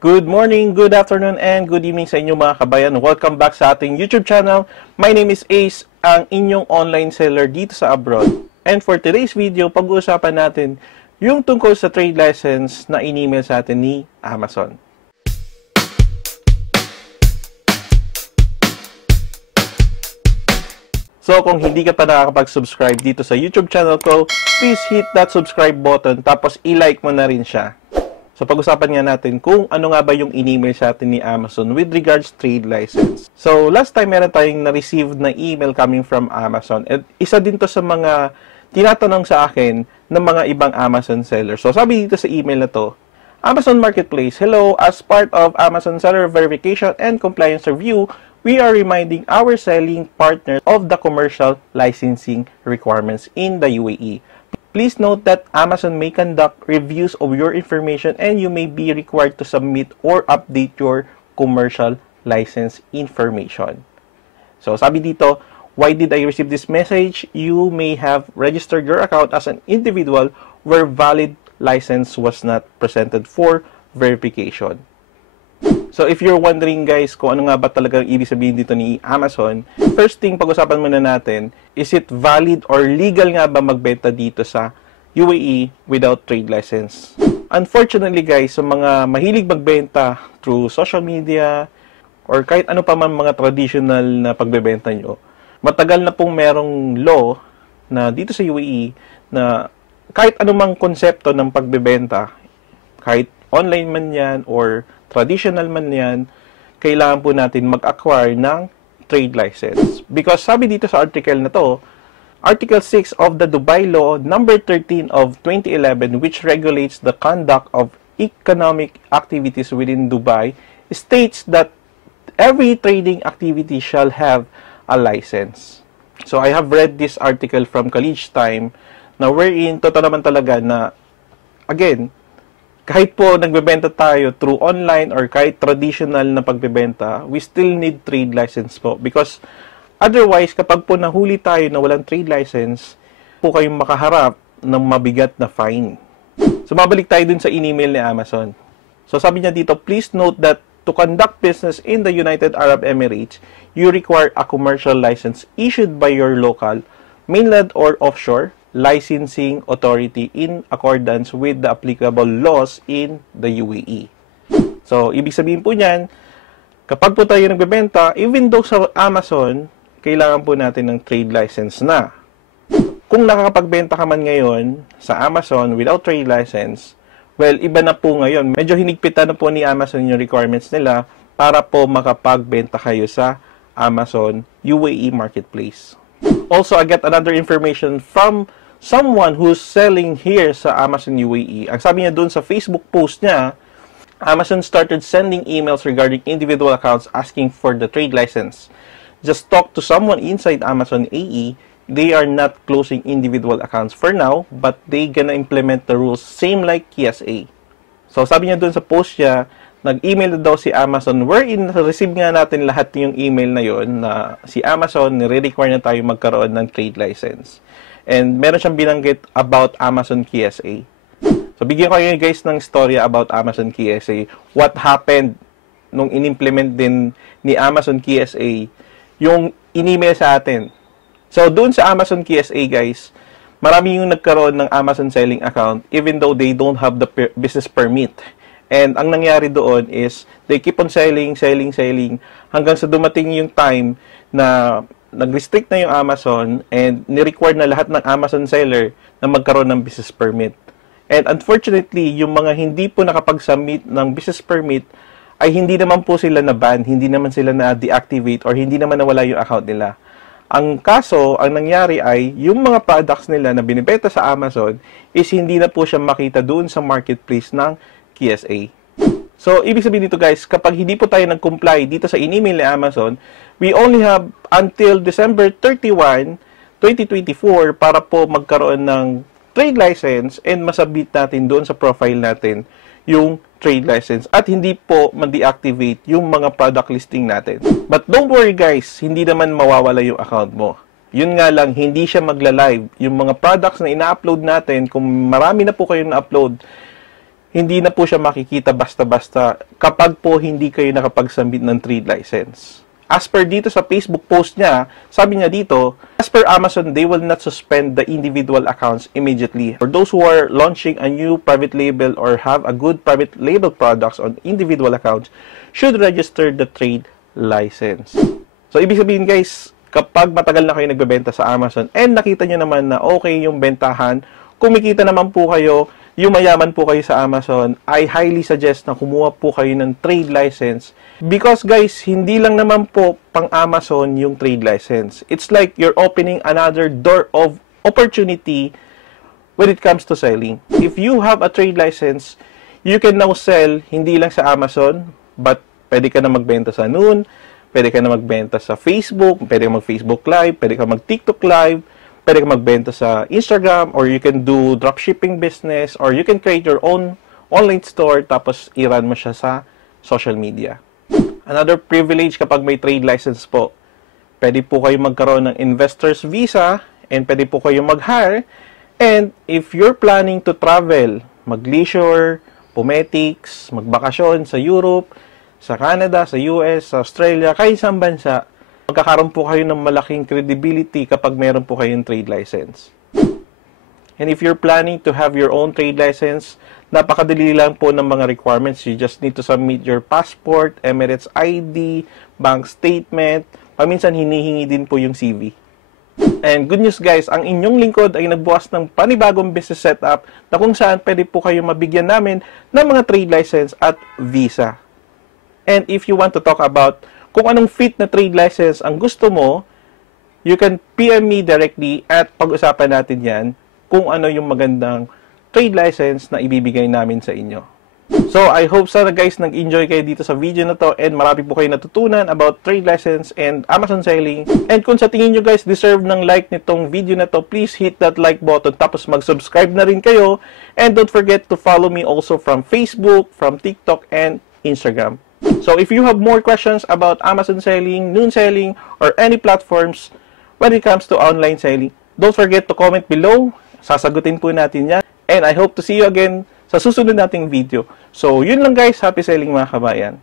Good morning, good afternoon, and good evening sa inyo mga kabayan. Welcome back sa ating YouTube channel. My name is Ace, ang inyong online seller dito sa abroad. And for today's video, pag-uusapan natin yung tungkol sa trade license na in-email sa atin ni Amazon. So kung hindi ka pa nakakapag-subscribe dito sa YouTube channel ko, please hit that subscribe button tapos i-like mo na rin siya. So pag-usapan nga natin kung ano nga ba yung in-email sa atin ni Amazon with regards trade license. So last time meron tayong na-receive na email coming from Amazon. At isa din to sa mga tinatanong sa akin ng mga ibang Amazon sellers. So sabi dito sa email na to, Amazon Marketplace, hello, as part of Amazon Seller Verification and Compliance Review, we are reminding our selling partners of the commercial licensing requirements in the UAE. Please note that Amazon may conduct reviews of your information and you may be required to submit or update your commercial license information. So, sabi dito, why did I receive this message? You may have registered your account as an individual where valid license was not presented for verification. So, if you're wondering guys kung ano nga ba talagang ibig sabihin dito ni Amazon, first thing pag-usapan muna natin, is it valid or legal nga ba magbenta dito sa UAE without trade license? Unfortunately guys, sa mga mahilig magbenta through social media or kahit ano pa man mga traditional na pagbebenta nyo, matagal na pong merong law na dito sa UAE na kahit anumang konsepto ng pagbebenta, kahit online man yan or traditional man yan, kailangan po natin mag-acquire ng trade license. Because sabi dito sa article na to, Article 6 of the Dubai Law number 13 of 2011, which regulates the conduct of economic activities within Dubai, states that every trading activity shall have a license. So I have read this article from College Time na wherein totoo naman talaga na, again, kahit po nagbebenta tayo through online or kahit traditional na pagbebenta, we still need trade license po. Because otherwise, kapag po nahuli tayo na walang trade license, po kayong makaharap ng mabigat na fine. So, mabalik tayo dun sa in-email ni Amazon. So, sabi niya dito, please note that to conduct business in the United Arab Emirates, you require a commercial license issued by your local, mainland or offshore, licensing authority in accordance with the applicable laws in the UAE. So, ibig sabihin po niyan, kapag po tayo nagbebenta, even though sa Amazon, kailangan po natin ng trade license na. Kung nakakapagbenta ka man ngayon sa Amazon without trade license, well, iba na po ngayon. Medyo hinigpitan na po ni Amazon yung requirements nila para po makapagbenta kayo sa Amazon UAE Marketplace. Also, I get another information from someone who's selling here sa Amazon UAE. Ang sabi niya dun sa Facebook post niya, Amazon started sending emails regarding individual accounts asking for the trade license. Just talk to someone inside Amazon AE. They are not closing individual accounts for now, but they gonna implement the rules same like KSA. So sabi niya dun sa post niya, nag-email daw si Amazon wherein receive nga natin lahat yung email na yon na si Amazon nire-require na tayo magkaroon ng trade license. And meron siyang binanggit about Amazon KSA. So bigyan ko kayo guys ng storya about Amazon KSA. What happened nung in-implement din ni Amazon KSA yung in-email sa atin. So doon sa Amazon KSA guys, marami yung nagkaroon ng Amazon selling account even though they don't have the business permit. And ang nangyari doon is, they keep on selling hanggang sa dumating yung time na nag-restrict na yung Amazon and ni-require na lahat ng Amazon seller na magkaroon ng business permit. And unfortunately, yung mga hindi po nakapag-submit ng business permit ay hindi naman po sila na-ban, hindi naman sila na-deactivate or hindi naman nawala yung account nila. Ang kaso, ang nangyari ay, yung mga products nila na binibenta sa Amazon is hindi na po siya makita doon sa marketplace ng KSA. So, ibig sabihin dito guys, kapag hindi po tayo nag-comply dito sa in-email ni Amazon, we only have until December 31, 2024 para po magkaroon ng trade license and masabit natin doon sa profile natin yung trade license at hindi po ma-deactivate yung mga product listing natin. But don't worry guys, hindi naman mawawala yung account mo. Yun nga lang, hindi siya magla-live. Yung mga products na ina-upload natin, kung marami na po kayo na-upload, hindi na po siya makikita basta-basta kapag po hindi kayo nakapag-submit ng trade license. As per dito sa Facebook post niya, sabi niya dito, as per Amazon, they will not suspend the individual accounts immediately. For those who are launching a new private label or have a good private label products on individual accounts, should register the trade license. So, ibig sabihin guys, kapag matagal na kayo nagbebenta sa Amazon and nakita nyo naman na okay yung bentahan, kumikita naman po kayo, yumayaman po kayo sa Amazon, I highly suggest na kumuha po kayo ng trade license. Because guys, hindi lang naman po pang Amazon yung trade license. It's like you're opening another door of opportunity when it comes to selling. If you have a trade license, you can now sell hindi lang sa Amazon, but pwede ka na magbenta sa Noon, pwede ka na magbenta sa Facebook, pwede ka mag-Facebook Live, pwede ka mag-TikTok Live, pwede ka magbenta sa Instagram, or you can do dropshipping business, or you can create your own online store, tapos i-run mo siya sa social media. Another privilege kapag may trade license po, pwede po kayo magkaroon ng investor's visa, and pwede po kayo mag-hire, and if you're planning to travel, mag-leisure, pumetics, magbakasyon sa Europe, sa Canada, sa US, sa Australia, kahit isang bansa, magkakaroon po kayo ng malaking credibility kapag meron po kayong trade license. And if you're planning to have your own trade license, napakadali lang po ng mga requirements. You just need to submit your passport, Emirates ID, bank statement, paminsan hinihingi din po yung CV. And good news guys, ang inyong lingkod ay nagbukas ng panibagong business setup na kung saan pwede po kayo mabigyan namin ng mga trade license at visa. And if you want to talk about kung anong fit na trade license ang gusto mo, you can PM me directly at pag-usapan natin yan kung ano yung magandang trade license na ibibigay namin sa inyo. So, I hope sana guys nag-enjoy kayo dito sa video na to and marami po kayo natutunan about trade license and Amazon selling. And kung sa tingin nyo guys deserve ng like nitong video na to, please hit that like button tapos mag-subscribe na rin kayo. And don't forget to follow me also from Facebook, from TikTok, and Instagram. So, if you have more questions about Amazon selling, Noon selling, or any platforms when it comes to online selling, don't forget to comment below. Sasagutin po natin yan. And I hope to see you again sa susunod nating video. So, yun lang guys. Happy selling mga kabayan.